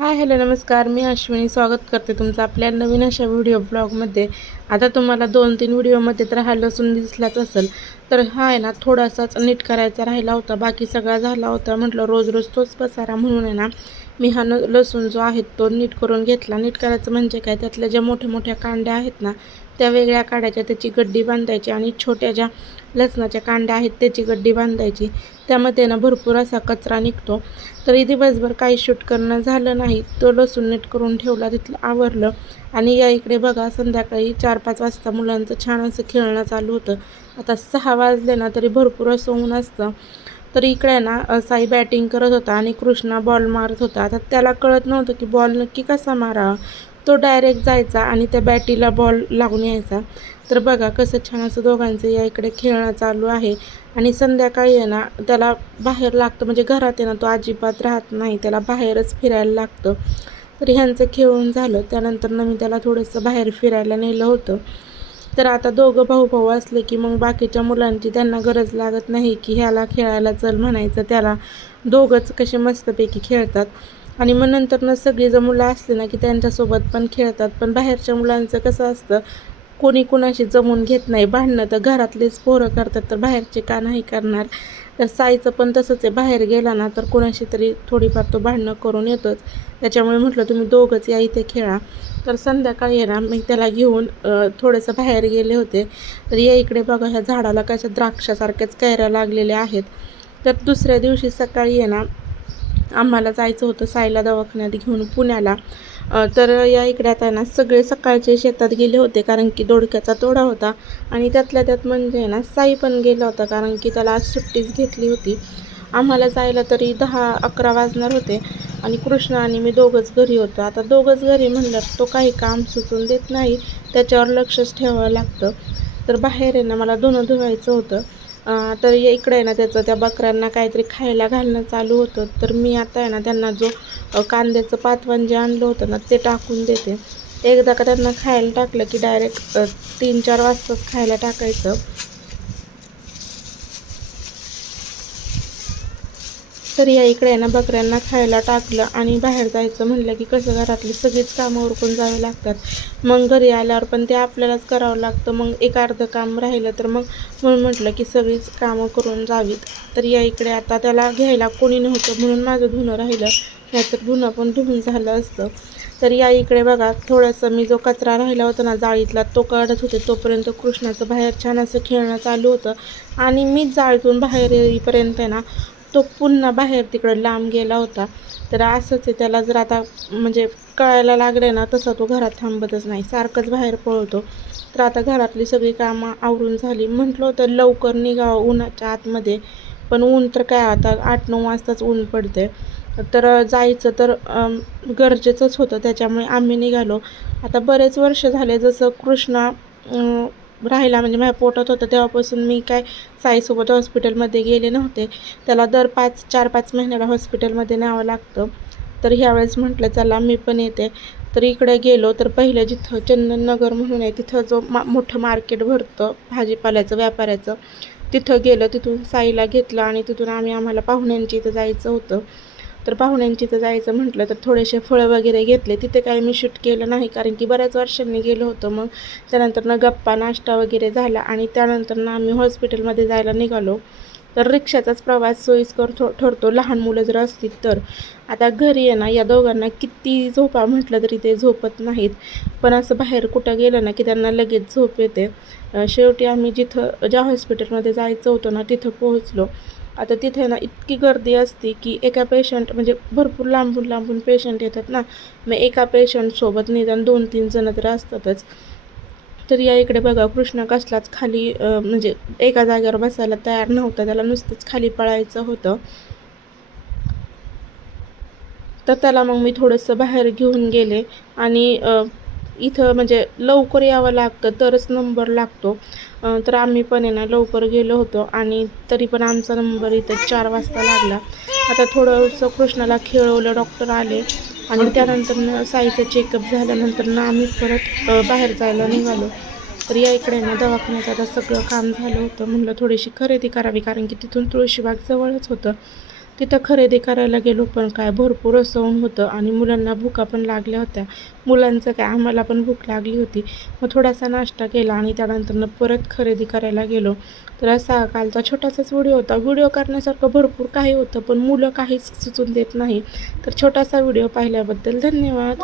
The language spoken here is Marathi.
हाय हॅलो नमस्कार, मी अश्विनी स्वागत करते तुमचं आपल्या नवीन अशा व्हिडिओ ब्लॉगमध्ये. आता तुम्हाला 2-3 व्हिडिओमध्ये तर हा लसूण दिसलाच असेल. तर हा आहे ना थोडासाच नीट करायचा राहिला होता, बाकी सगळा झाला होता. म्हटलं रोज रोज तोच पसारा म्हणून आहे ना मी हा लसूण जो आहे तो नीट करून घेतला. नीट करायचं म्हणजे काय, त्यातल्या ज्या मोठ्या मोठ्या कांड्या आहेत ना त्या वेगळ्या काढायच्या, त्याची गड्डी बांधायची आणि छोट्या ज्या लसणाच्या कांड्या आहेत त्याची गड्डी बांधायची. त्यामध्ये ना भरपूर असा कचरा निघतो. तरी दिवसभर काही शूट करणं झालं नाही, तो लसूण नीट करून ठेवला, तिथलं आवरलं. आणि या इकडे बघा संध्याकाळी 4-5 वाजता मुलांचं छान असं खेळणं चालू होतं. आता 6 वाजले ना तरी भरपूर असं ऊन असतं. तर इकडे ना साई बॅटिंग करत होता आणि कृष्णा बॉल मारत होता. आता त्याला कळत नव्हतं की बॉल नक्की कसा मारावा. तो डायरेक्ट जायचा आणि त्या बॅटीला बॉल लागून यायचा. तर बघा कसं छान असं दोघांचं या इकडे खेळणं चालू आहे. आणि संध्याकाळी आहे ना त्याला बाहेर लागतं, म्हणजे घरात आहे ना तो अजिबात राहत नाही, त्याला बाहेरच फिरायला लागतं. तर ह्यांचं खेळून झालं त्यानंतर मी त्याला थोडंसं बाहेर फिरायला नेलं होतं. तर आता दोघं भाऊ असले की मग बाकीच्या मुलांची त्यांना गरज लागत नाही की ह्याला खेळायला चल म्हणायचं, त्याला दोघंच कसे मस्तपैकी खेळतात. आणि मग नंतर सगळी जर मुलं असली ना की त्यांच्यासोबत पण खेळतात. पण बाहेरच्या मुलांचं कसं असतं, कोणी कुणाशी जमून घेत नाही. भांडणं तर घरातलेच पोरं करतात, तर बाहेरचे का नाही करणार. तर साईचं पण तसंच आहे, बाहेर गेला ना तर कोणाशी तरी थोडीफार तो भांडणं करून येतोच. त्याच्यामुळे म्हटलं तुम्ही दोघंच या इथे खेळा. तर संध्याकाळी आहे ना मी त्याला घेऊन थोडंसं बाहेर गेले होते. तर या इकडे बघा ह्या झाडाला कशा द्राक्षासारख्याच कैऱ्या लागलेल्या आहेत. तर दुसऱ्या दिवशी सकाळी आहे ना आम्हाला जायचं होतं साईला दवाखान्यात घेऊन पुण्याला. तर या इकडे आता ना सगळे सकाळचे शेतात गेले होते, कारण की दोडक्याचा तोडा होता. आणि त्यातल्या त्यात म्हणजे ना साई पण गेला होता, कारण की त्याला आज सुट्टीच घेतली होती. आम्हाला जायला तरी 10-11 वाजणार होते आणि कृष्ण आणि मी दोघंच घरी होतो. आता दोघंच घरी म्हणल्यावर तो काही काम सुचून देत नाही, त्याच्यावर लक्षच ठेवावं लागतं. तर बाहेर आहे ना मला धुणं धुवायचं होतं. तर इकडे आहे ना त्याचं त्या बकऱ्यांना काहीतरी खायला घालणं चालू होतं. तर मी आता आहे ना त्यांना जो कांद्याचं पातवण जे आणलं होतं ना ते टाकून देते. एकदा का त्यांना खायला टाकलं की डायरेक्ट 3-4 वाजताच खायला टाकायचं. तर या इकडे आहे ना बकऱ्यांना खायला टाकलं आणि बाहेर जायचं म्हणलं की कसं घरातली सगळीच कामं उरकून जावे लागतात. मग घरी आल्यावर पण ते आपल्यालाच करावं लागतं. मग एक अर्धं काम राहिलं तर मग म्हणून म्हटलं की सगळीच कामं करून जावीत. तर या इकडे आता त्याला घ्यायला कोणी नव्हतं म्हणून माझं धुणं राहिलं, नाहीतर धुणं पण धुवून झालं असतं. तर या इकडे बघा थोडंसं मी जो कचरा राहिला होता ना जाळीतला तो काढत होते, तोपर्यंत कृष्णाचं बाहेर छान असं खेळणं चालू होतं. आणि मीच जाळीतून बाहेर येईपर्यंत आहे ना तो पुन्हा बाहेर तिकडं लांब गेला होता. तर असंच आहे, त्याला जर आता म्हणजे कळायला लागले ना तसा तो घरात थांबतच नाही, सारखंच बाहेर पळतो. तर आता घरातली सगळी कामं आवरून झाली. म्हटलं होतं लवकर निघावं उन्हाच्या आतमध्ये, पण ऊन तर काय आता 8-9 वाजताच ऊन पडते. तर जायचं तर गरजेचंच होतं, त्याच्यामुळे आम्ही निघालो. आता बरेच वर्ष झाले जसं कृष्णा राहिला, म्हणजे माझ्या पोटात होतं तेव्हापासून मी काय साईसोबत हॉस्पिटलमध्ये गेले नव्हते. त्याला दर 4-5 महिन्याला हॉस्पिटलमध्ये न्यावं लागतं. तर ह्यावेळेस म्हटलं चला मी पण येते. तर इकडे गेलो तर पहिलं जिथं चंदननगर म्हणून आहे तिथं जो मोठं मार्केट भरतं भाजीपाल्याचं व्यापाऱ्याचं, तिथं गेलं. तिथून साईला घेतलं आणि तिथून आम्हाला पाहुण्यांची इथं जायचं होतं. तर पाहुण्यांची इथं जायचं म्हटलं तर थोडेसे फळं वगैरे घेतले. तिथे काही मी शूट केलं नाही, कारण की बऱ्याच वर्षांनी गेलो होतो. मग त्यानंतर गप्पा नाश्ता वगैरे झाला आणि त्यानंतर आम्ही हॉस्पिटलमध्ये जायला निघालो. तर रिक्षाचाच प्रवास सोयीस्कर ठरतो लहान मुलं जर असली तर. आता घरी आहे ना या दोघांना किती झोपा म्हटलं तरी ते झोपत नाहीत, पण असं बाहेर कुठं गेलं ना की त्यांना लगेच झोप येते. शेवटी आम्ही जिथं ज्या हॉस्पिटलमध्ये जायचं होतं ना तिथं पोहोचलो. आता तिथे ना इतकी गर्दी असते की एका पेशंट म्हणजे भरपूर लांबून पेशंट येतात ना, मग एका पेशंटसोबत निदान 2-3 जण तर असतातच. तर या इकडे बघा कृष्ण कसलाच खाली म्हणजे एका जागेवर बसायला तयार नव्हता, त्याला नुसतंच खाली पळायचं होतं. तर त्याला मग मी थोडंसं बाहेर घेऊन गेले आणि इथं म्हणजे लवकर यावं लागतं तरच नंबर लागतो. तर आम्ही पण आहे ना लवकर गेलो होतो आणि तरी पण आमचा नंबर इथं 4 वाजता लागला. आता थोडंसं कृष्णाला खेळवलं, डॉक्टर आले आणि त्यानंतर साईचं चेकअप झाल्यानंतर आम्ही परत बाहेर जायला निघालो. तर या इकडे ना दवाखान्याचं आता सगळं काम झालं होतं. म्हटलं थोडीशी खरेदी करावी, कारण की तिथून तुळशीबाग जवळच होतं. तिथं खरेदी करायला गेलो, पण काय भरपूर असं ऊन होतं आणि मुलांना भुका पण लागल्या होत्या. मुलांचं काय, आम्हाला पण भूक लागली होती. मग थोडासा नाश्ता केला आणि त्यानंतरनं परत खरेदी करायला गेलो. तर असा कालचा छोटासाच व्हिडिओ होता. व्हिडिओ करण्यासारखं भरपूर काही होतं, पण मुलं काहीच सुचून देत नाही. तर छोटासा व्हिडिओ पाहिल्याबद्दल धन्यवाद.